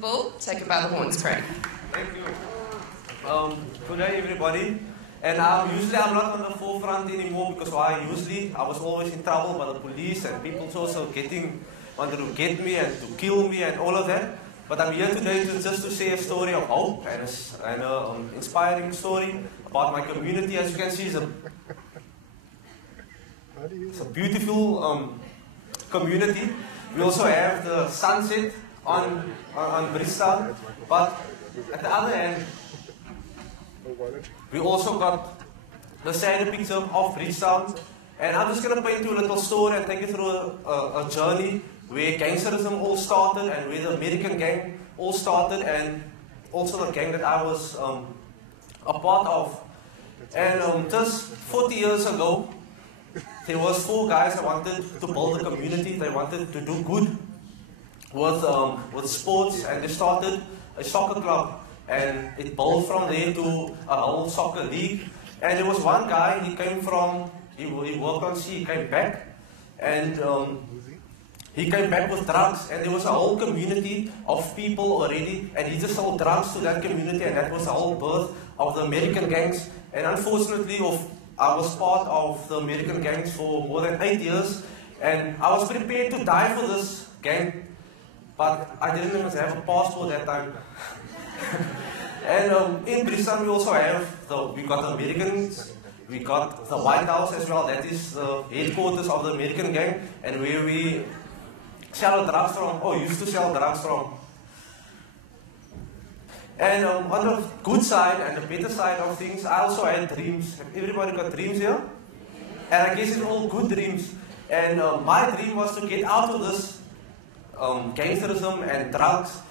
Bull, take it by the horns, Craig. Thank you. Good day, everybody. And usually I'm not on the forefront anymore because I was always in trouble by the police and people also wanted to get me and to kill me and all of that. But I'm here today just to say a story of hope and an inspiring story about my community. As you can see, it's a beautiful community. We also have the sunset on Bridgetown, but at the other end, we also got the sad picture of Bridgetown. And I'm just going to paint you a little story and take you through a journey where gangsterism all started and where the American gang all started and also the gang that I was a part of. And just 40 years ago, there was 4 guys that wanted to build a community. They wanted to do good with sports, and they started a soccer club. And it built from there to a whole soccer league. And there was one guy, he worked on sea, he came back. And he came back with drugs. And there was a whole community of people already. And he just sold drugs to that community. And that was the whole birth of the American gangs. And unfortunately, I was part of the American gangs for more than 8 years. And I was prepared to die for this gang. But I didn't even have a passport that time. And in Brisbane we also have, we got the Americans, we got the White House as well. That is the headquarters of the American gang, and where we sell drugs from, or used to sell drugs from. And on the good side and the better side of things, I also had dreams. Everybody got dreams here? And I guess it's all good dreams. And my dream was to get out of this gangsterism and drugs.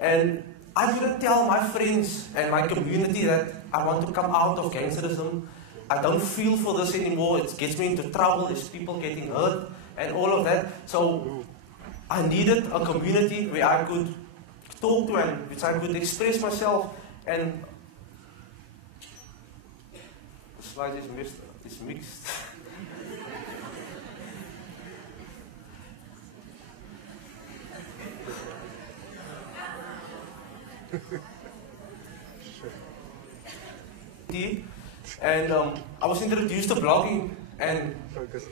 And I didn't tell my friends and my community that I want to come out of gangsterism. I don't feel for this anymore. It gets me into trouble. There's people getting hurt and all of that. So I needed a community where I could talk to and which I could express myself. And the slide is mixed. And I was introduced to blogging, and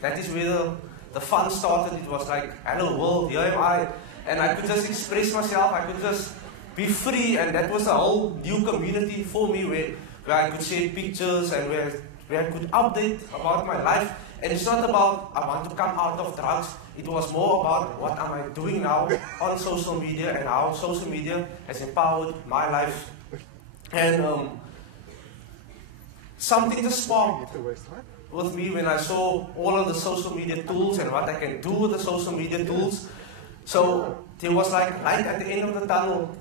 that is where the fun started. It was like, hello world, here am I. And I could just express myself, I could just be free, and that was a whole new community for me where I could share pictures and where I could update about my life. And it's not about, I want to come out of drugs. It was more about what am I doing now on social media and how social media has empowered my life. And something just sparked with me when I saw all of the social media tools and what I can do with the social media tools. So there was like light at the end of the tunnel.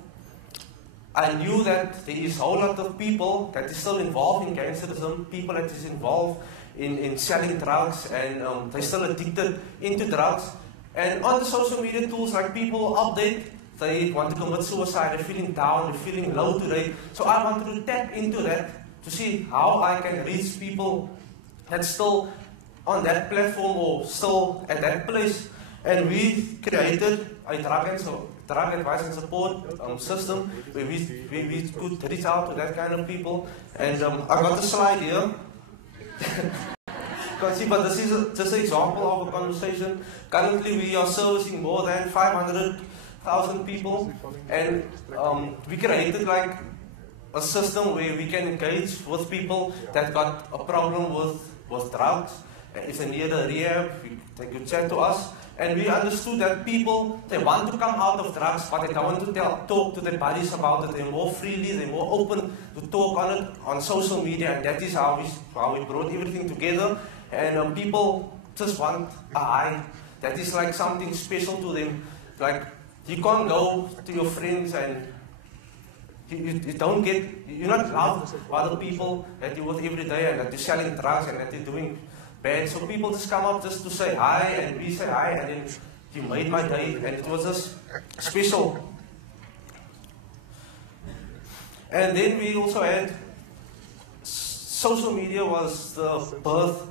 I knew that there is a whole lot of people that is still involved in gangsterism, people that is involved in selling drugs, and they're still addicted into drugs. And on the social media tools, like people update, they want to commit suicide, they're feeling down, they're feeling low today. So I wanted to tap into that to see how I can reach people that's still on that platform or still at that place. And we created a drug advice and support system where we could reach out to that kind of people. And I got the slide here. Can't see, but this is just an example of a conversation. Currently, we are servicing more than 500,000 people, and we created like a system where we can engage with people that got a problem with drugs. If they need a rehab, they could chat to us. And we understood that people, they want to come out of drugs, but they don't want to talk to their buddies about it. They're more freely, they're more open to talk on it on social media, and that is how we brought everything together. And people just want a high. That is like something special to them. Like, you can't go to your friends and you're not loved by the people that you're with every day and that you're selling drugs and that you're doing bad. So people just come up just to say hi, and we say hi, and then you made my day, and it was just special. And then we also had social media was the birth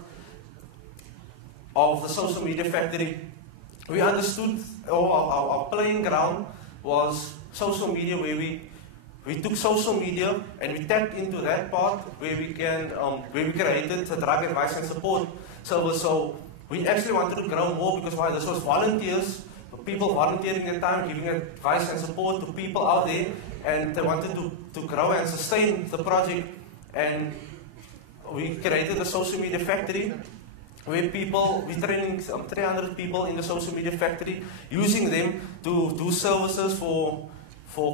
of the social media factory. We understood our playing ground was social media where we took social media and we tapped into that part where we created the drug advice and support service. So we actually wanted to grow more because this was volunteers, people volunteering their time, giving advice and support to people out there, and they wanted to grow and sustain the project. And we created a social media factory where we're training 300 people in the social media factory, using them to do services for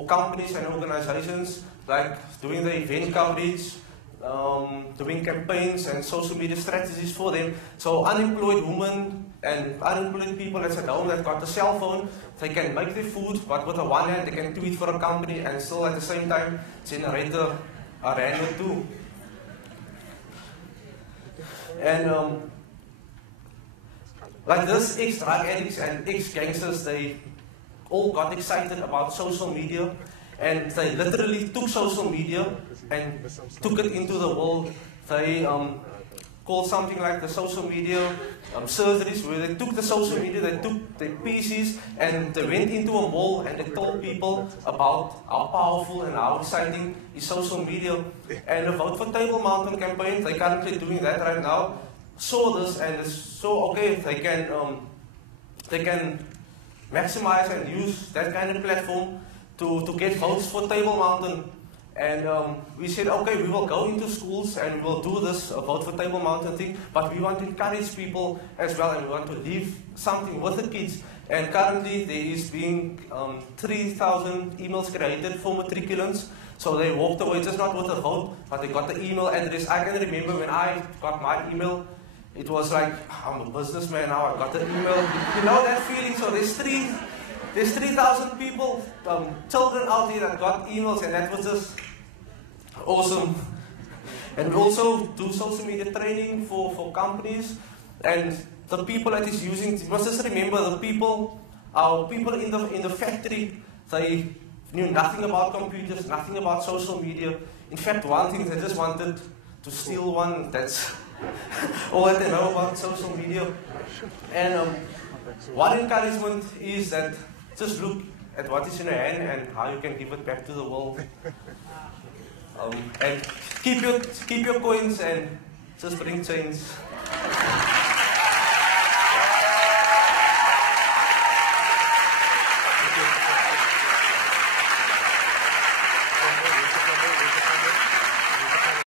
companies and organizations, like doing the event coverage, doing campaigns and social media strategies for them. So unemployed women and unemployed people that's at home that got a cell phone, they can make their food, but with a one hand they can tweet for a company and still at the same time generate a rand or two. And like this, ex-drug addicts and ex-gangsters, they all got excited about social media, and they literally took social media and took it into the world. They called something like the social media surgeries, where they took the social media, they took their PCs, and they went into a mall and they told people about how powerful and how exciting is social media. And the Vote for Table Mountain campaign, they're currently doing that right now, saw this and saw, okay, they can maximize and use that kind of platform to get votes for Table Mountain. And we said, okay, we will go into schools and we will do this Vote for Table Mountain thing, but we want to encourage people as well, and we want to leave something with the kids. And currently there is being 3,000 emails created for matriculants. So they walked away just not with a vote, but they got the email address. I can remember when I got my email, it was like, I'm a businessman now, I got the email. You know that feeling? So there's 3,000 people, children out there that got emails, and that was just awesome. And we also do social media training for companies, and the people that is using, you must just remember the people, our people in the factory, they knew nothing about computers, nothing about social media. In fact, one thing, they just wanted to steal one. That's all that they know about social media. And one encouragement is that just look at what is in your hand and how you can give it back to the world. And keep your coins and just bring change.